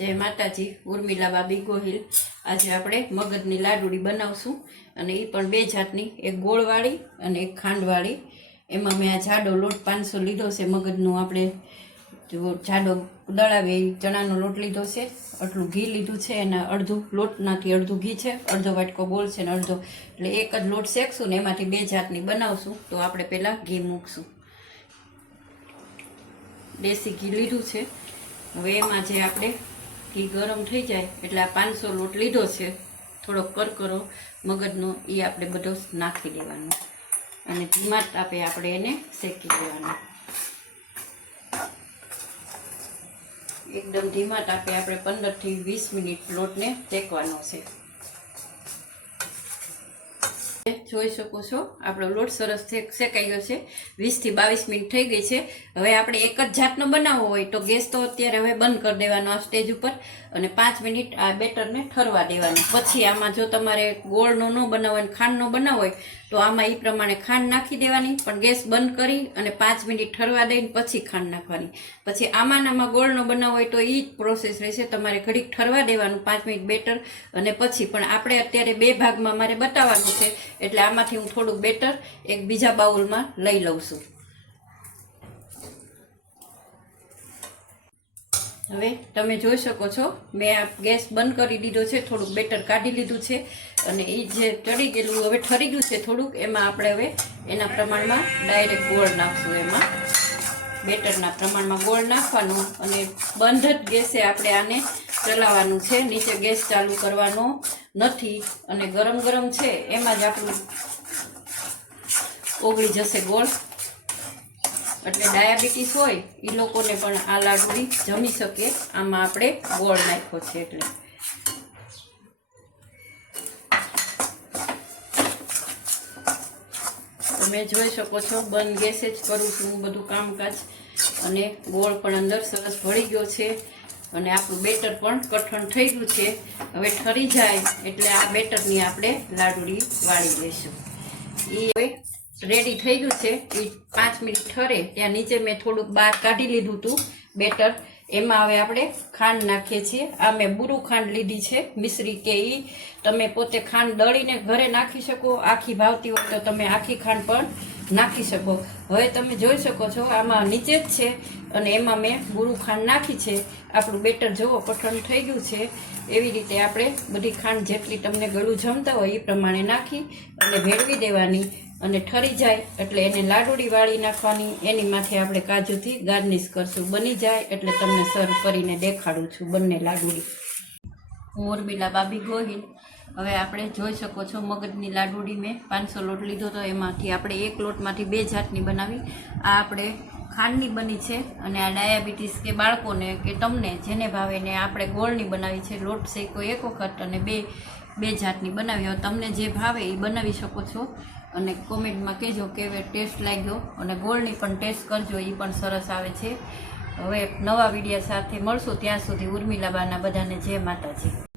जय माताजी। उर्मिला बाबी गोहिल। आज आपणे मगजनी लाडूड़ी बनावशुं अने ई पण बे जातनी, एक गोळवाળી अने एक खांडवाળી। एमां मैं आ जाडो लोट 500 लीधो छे। मगजनो आपणे जाडो दळावे चणानो लोट लीधो छे। आटલું ઘી લીધું છે અને અડધું લોટનાથી અડધું ઘી છે, અડધો વાટકો ગોળ છે ને અડધો, એટલે એક જ લોટ શેકશું ને એમાંથી બે જાતની બનાવશું। તો આપણે પહેલા ઘી મૂકશું। દેશી ઘી લીધું છે। હવે એમાં જે આપણે ઘી ગરમ થઈ જાય એટલે આ 500 લોટ લીધો છે, થોડો કરકરો મગજનો, એ આપણે બધો નાખી દેવાનો અને ધીમા તાપે આપણે એને શેકી દેવાનો। एकदम धीमा तापे આપણે 15 થી 20 મિનિટ લોટને શેકવાનો છે। જોઈ શકો છો આપણો લોટ સરસ શેકાઈ ગયો છે। 20 થી 22 મિનિટ થઈ ગઈ છે। હવે આપણે એક જ જાતનો બનાવવો હોય તો ગેસ તો અત્યારે હવે બંધ કરી દેવાનો આ સ્ટેજ ઉપર અને 5 મિનિટ આ બેટરને ઠરવા દેવાનું। પછી આમાં જો તમારે ગોળનો ન બનાવવો હોય, ખાંડનો બનાવવો હોય તો આમાં એ પ્રમાણે ખાંડ નાખી દેવાની, પણ ગેસ બંધ કરી અને 5 મિનિટ ઠરવા દઈને પછી ખાંડ નાખવાની। પછી આમાં ગોળનો બનાવવો હોય તો એ જ પ્રોસેસ રહેશે, તમારે ઘડીક ઠરવા દેવાનું 5 મિનિટ બેટર અને પછી। પણ આપણે અત્યારે બે ભાગમાં મારે બતાવવાનું છે એટલે આમાંથી હું થોડુંક બેટર એક બીજા બાઉલમાં લઈ લઉં છું। હવે તમે જોઈ શકો છો મેં આ ગેસ બંધ કરી દીધો છે, થોડુંક બેટર કાઢી લીધું છે અને એ જે ચડી ગયેલું હવે ઠરી ગયું છે થોડુંક, એમાં આપણે હવે એના પ્રમાણમાં ડાયરેક્ટ ગોળ નાખશું। એમાં બેટરના પ્રમાણમાં ગોળ નાખવાનું અને બંધ જ ગેસે આપણે આને ચલાવવાનું છે, નીચે ગેસ ચાલુ કરવાનો નથી। અને ગરમ ગરમ છે એમાં જ આપણું ઓગળી જશે ગોળ, એટલે ડાયાબિટીસ હોય એ લોકોને પણ આ લાડુડી જમી શકે। આમાં આપણે ગોળ નાખ્યો છે એટલે તમે જોઈ શકો છો બંધ ગેસે જ કરું છું હું બધું કામકાજ અને ગોળ પણ અંદર સરસ ભળી ગયો છે અને આપણું બેટર પણ કઠણ થઈ ગયું છે। હવે ઠરી જાય એટલે આ બેટરની આપણે લાડુડી વાળી લઈશું। એ હવે રેડી થઈ ગયું છે। એ 5 મિનિટ ઠરે ત્યાં નીચે મેં થોડુંક બહાર કાઢી લીધું હતું બેટર, એમાં હવે આપણે ખાંડ નાખીએ છીએ। આ મેં બુરું ખાંડ લીધી છે, મિશ્રી કે એ તમે પોતે ખાંડ દળીને ઘરે નાખી શકો, આખી ભાવતી હોય તો તમે આખી ખાંડ પણ નાખી શકો। હવે તમે જોઈ શકો છો આમાં નીચે જ છે અને એમાં મેં બુરું ખાંડ નાખી છે। આપણું બેટર જુઓ કઠણ થઈ ગયું છે। એવી રીતે આપણે બધી ખાંડ જેટલી તમને ગળું જમતા હોય એ પ્રમાણે નાખી અને ભેળવી દેવાની અને ઠરી જાય એટલે એને લાડુડી વાળી નાખવાની। એની માથે આપણે કાજુથી ગાર્નિશ કરશું। બની જાય એટલે તમને સર્વ કરીને દેખાડું છું બંને લાડુડી। હું ઉર્મિલા બાબી ગોહિલ। હવે આપણે જોઈ શકો છો મગજની લાડુડી મેં 500 લોટ લીધો તો એમાંથી આપણે એક લોટમાંથી બે જાતની બનાવી। આ આપણે ખાંડની બની છે અને આ ડાયાબિટીસ કે બાળકોને કે તમને જેને ભાવે ને આપણે ગોળની બનાવી છે। લોટ શેકો એક વખત અને બે જાતની બનાવી। હવે તમને જે ભાવે એ બનાવી શકો છો અને કોમેન્ટમાં કહેજો કેવો ટેસ્ટ લાગ્યો અને ગોળની પણ ટેસ્ટ કરજો, એ પણ સરસ આવે છે। હવે નવા વિડીયો સાથે મળશું, ત્યાં સુધી ઉર્મિલાબાના બધાને જય માતાજી।